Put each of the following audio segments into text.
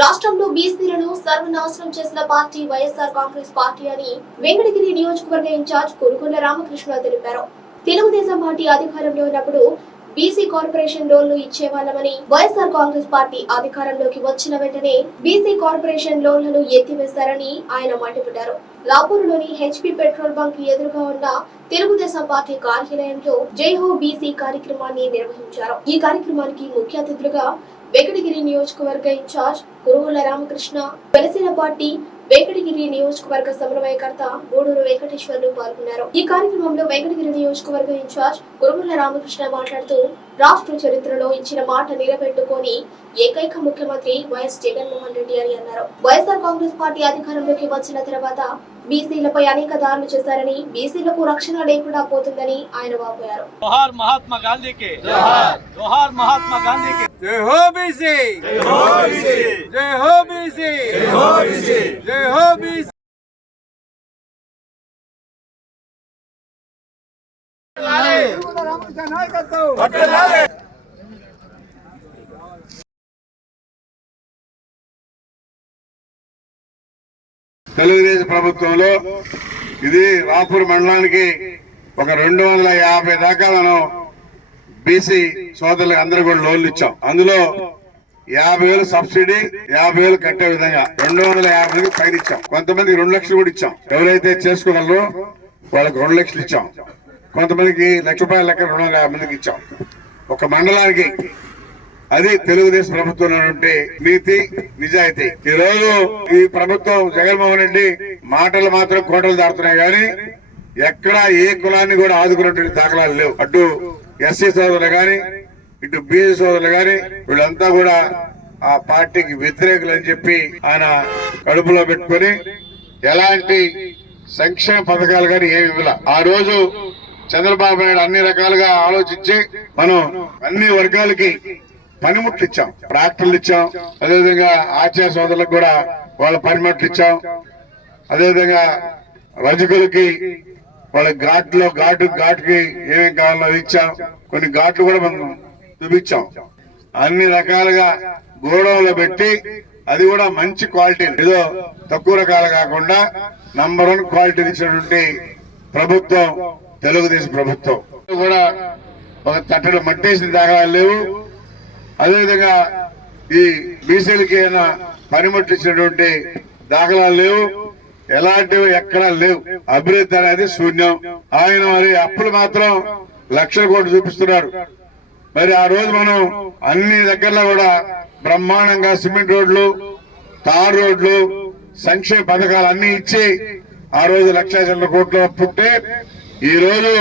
రాష్ట్రంలో బీసీలను సర్వనాశనం చేసిన పార్టీ వైఎస్ఆర్ కాంగ్రెస్ పార్టీ అని వెంకటగిరి నియోజకవర్గ ఇన్ఛార్జ్ కురుగొండ రామకృష్ణ తెలిపారు. తెలుగుదేశం పార్టీ అధికారంలో ఉన్నప్పుడు బీసీ కార్పొరేషన్ లోన్లు ఇచ్చేవాళ్ళమని వైఎస్ఆర్ కాంగ్రెస్ పార్టీ అధికారంలోకి వచ్చిన వెంటనే బీసీ కార్పొరేషన్ లోన్లను ఎత్తివేశారని ఆయన మండిపడ్డారు. లాపూర్లోని హెచ్పి పెట్రోల్ బంక్ ఎదురుగా ఉన్న తెలుగుదేశం పార్టీ కార్యాలయంలో జై హో బీసీ కార్యక్రమాన్ని నిర్వహించారు. ఈ కార్యక్రమానికి ముఖ్య అతిథులుగా వెంకటగిరి నియోజకవర్గ ఇన్ఛార్జ్ గురువుల రామకృష్ణ వెలసిన పార్టీ వెంకటగిరి నియోజకవర్గ సమన్వయకర్త గూడూరు వెంకటేశ్వర్లు పాల్గొన్నారు. ఈ కార్యక్రమంలో వెంకటగిరి నియోజకవర్గ ఇన్ఛార్జ్ గురుముల రామకృష్ణ మాట్లాడుతూ రాష్ట్ర చరిత్రలో ఇచ్చిన మాట నిలబెట్టుకొని ఏకైక ముఖ్యమంత్రి వైఎస్ జగన్మోహన్ రెడ్డి అని అన్నారు. వైఎస్ఆర్ కాంగ్రెస్ పార్టీ అధికారంలోకి వచ్చిన తర్వాత బీసీలపై అనేక దాడులు చేశారని బీసీలకు రక్షణ లేకుండా పోతుందని ఆయన వాపోయారు. మహాత్మా గాంధీకి. జై హో బీసీ! జై హో బీసీ! జై తెలుగుదేశం ప్రభుత్వంలో ఇది రాపూర్ మండలానికి ఒక రెండు వందల యాభై దాకా మనం బీసీ సోదరులకు అందరూ కూడా లోన్లు ఇచ్చాం. అందులో యాభై వేలు సబ్సిడీ యాభై వేలు కట్టే విధంగా రెండు వందల యాభై పైన ఇచ్చాం. కొంతమంది రెండు లక్షలు కూడా ఇచ్చాం. ఎవరైతే చేసుకోగలరో వాళ్ళకి రెండు లక్షలు ఇచ్చాం. కొంతమందికి లక్ష రూపాయల లెక్క రెండు వందల యాభై మందికి ఇచ్చాం. ఒక మండలానికి అది తెలుగుదేశం ప్రభుత్వం ఉన్నటువంటి నీతి నిజాయితీ. ఈ రోజు ఈ ప్రభుత్వం జగన్మోహన్ రెడ్డి మాటలు మాత్రం కోటలు దాడుతున్నాయి కానీ ఎక్కడా ఏ కులాన్ని కూడా ఆదుకున్నటువంటి దాఖలాలు లేవు. అటు ఎస్సీ సోదరులు కానీ ఇటు బీసీ సోదరులు గాని వీళ్ళంతా కూడా ఆ పార్టీకి వ్యతిరేకులు అని చెప్పి ఆయన కడుపులో పెట్టుకొని ఎలాంటి సంక్షేమ పథకాలు కానీ ఏమి ఇవ్వాల. ఆ రోజు చంద్రబాబు నాయుడు అన్ని రకాలుగా ఆలోచించి మనం అన్ని వర్గాలకి పనిముట్లు ఇచ్చాం. ట్రాక్టర్లు ఇచ్చాం. అదేవిధంగా ఆచార్య సోదరులకు కూడా వాళ్ళ పనిముట్లు ఇచ్చాం. అదేవిధంగా రజకులకి వాళ్ళ ఘాట్లో ఘాటు ఘాటుకి ఏమేం కావాలో అది ఇచ్చాం. కొన్ని ఘాట్లు కూడా మనం చూపించాం. అన్ని రకాలుగా గోడౌన్లో పెట్టి అది కూడా మంచి క్వాలిటీ. ఏదో తక్కువ రకాలు కాకుండా నంబర్ వన్ క్వాలిటీ ఇచ్చినటువంటి ప్రభుత్వం తెలుగుదేశం ప్రభుత్వం. కూడా ఒక తట్టడు మట్టేసిన దాఖలాలు లేవు. అదేవిధంగా ఈ బీసీలకి అయినా పనిముట్లు ఇచ్చినటువంటి దాఖలాలు లేవు. ఎలాంటివి ఎక్కడా లేవు. అభివృద్ధి అనేది శూన్యం. ఆయన మరి అప్పులు మాత్రం లక్షల కోట్లు చూపిస్తున్నారు. మరి ఆ రోజు మనం అన్ని దగ్గరలో కూడా బ్రహ్మాండంగా సిమెంట్ రోడ్లు తార్ రోడ్లు సంక్షేమ పథకాలు అన్ని ఇచ్చి ఆ రోజు లక్ష కోట్లు అప్పుంటే పుట్టే ఈ రోజు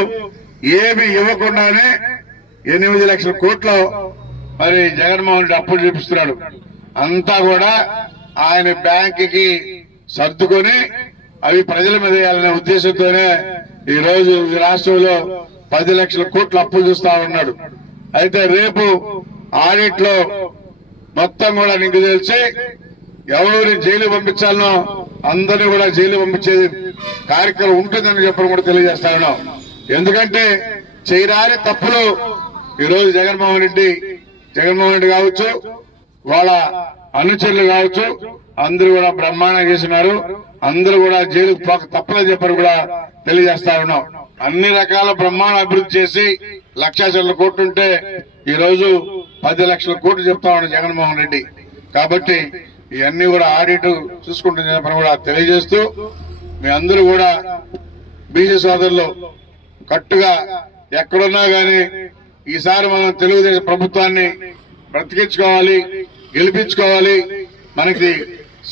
ఏమి ఇవ్వకుండానే ఎనిమిది లక్షల కోట్లు మరి జగన్మోహన్ రెడ్డి అప్పులు చూపిస్తున్నాడు. అంతా కూడా ఆయన బ్యాంకుకి సర్దుకొని అవి ప్రజల మీద వేయాలనే ఉద్దేశంతోనే ఈ రోజు రాష్ట్రంలో పది లక్షల కోట్లు అప్పులు చూస్తా ఉన్నాడు. అయితే రేపు ఆడిట్లో మొత్తం కూడా నీకు తెలిసి ఎవరిని జైలు పంపించాలనో అందరినీ కూడా జైలు పంపించే కార్యక్రమం ఉంటుందని చెప్పడం కూడా తెలియజేస్తా ఉన్నాం. ఎందుకంటే చేయరాని తప్పులు ఈరోజు జగన్మోహన్ రెడ్డి జగన్మోహన్ రెడ్డి కావచ్చు వాళ్ళ అనుచరులు కావచ్చు అందరూ కూడా బ్రహ్మాండం చేస్తున్నారు. అందరూ కూడా జైలుకు పోక తప్పదని చెప్పని కూడా తెలియజేస్తా ఉన్నాం. అన్ని రకాల బ్రహ్మాండ అభివృద్ధి చేసి లక్ష చిల్లర కోట్లు ఉంటే ఈరోజు పది లక్షల కోట్లు చెప్తా ఉన్నాడు జగన్మోహన్ రెడ్డి. కాబట్టి ఇవన్నీ కూడా ఆడిట్ చూసుకుంటుంది చెప్పని కూడా తెలియజేస్తూ మీ అందరూ కూడా బీసీ సోదరులు కట్టుగా ఎక్కడున్నా కానీ ఈసారి మనం తెలుగుదేశం ప్రభుత్వాన్ని బ్రతికించుకోవాలి గెలిపించుకోవాలి మనకి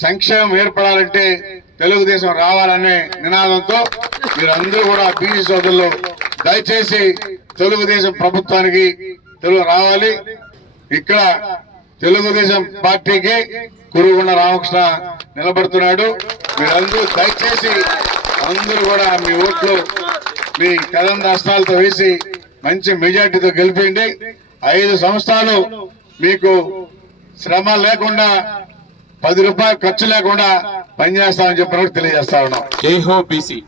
సంక్షేమం ఏర్పడాలంటే తెలుగుదేశం రావాలనే నినాదంతో మీరందరూ కూడా బీసీ సోదరులు దయచేసి తెలుగుదేశం ప్రభుత్వానికి తెలుగు రావాలి. ఇక్కడ తెలుగుదేశం పార్టీకి కురుగుండ రామకృష్ణ నిలబడుతున్నాడు. మీరందరూ దయచేసి అందరూ కూడా మీ ఓట్లు మీ కదంద హస్తాలతో వేసి మంచి మెజార్టీతో గెలిపిండి ఐదు సంవత్సరాలు మీకు శ్రమ లేకుండా పది రూపాయలు ఖర్చు లేకుండా పనిచేస్తామని చెప్పినట్టు తెలియజేస్తా ఉన్నాం. జై హో బీసీ.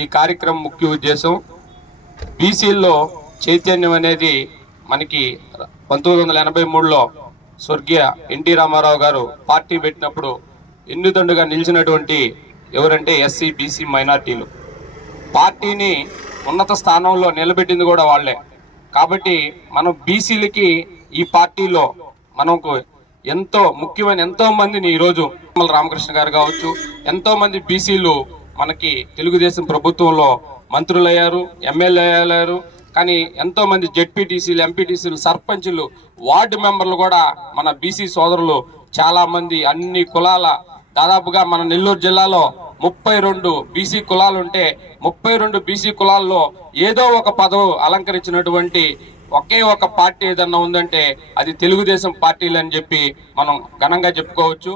ఈ కార్యక్రమం ముఖ్య ఉద్దేశం బీసీల్లో చైతన్యం అనేది మనకి పంతొమ్మిది వందల ఎనభై మూడులో స్వర్గీయ ఎన్టీ రామారావు గారు పార్టీ పెట్టినప్పుడు ఎన్నుదండుగా నిలిచినటువంటి ఎవరంటే ఎస్సీ బీసీ మైనార్టీలు. పార్టీని ఉన్నత స్థానంలో నిలబెట్టింది కూడా వాళ్ళే. కాబట్టి మనం బీసీలకి ఈ పార్టీలో మనకు ఎంతో ముఖ్యమైన ఎంతో మందిని ఈరోజు రామకృష్ణ గారు కావచ్చు ఎంతో మంది బీసీలు మనకి తెలుగుదేశం ప్రభుత్వంలో మంత్రులయ్యారు ఎమ్మెల్యే అయ్యారు కానీ ఎంతో మంది జెడ్పీటీసీలు ఎంపీటీసీలు సర్పంచులు వార్డు మెంబర్లు కూడా మన బీసీ సోదరులు చాలా మంది అన్ని కులాల దాదాపుగా మన నెల్లూరు జిల్లాలో ముప్పై రెండు బీసీ కులాలు ఉంటే ముప్పై రెండు బీసీ కులాల్లో ఏదో ఒక పదవు అలంకరించినటువంటి ఒకే ఒక పార్టీ ఏదన్నా ఉందంటే అది తెలుగుదేశం పార్టీలు అని చెప్పి మనం ఘనంగా చెప్పుకోవచ్చు.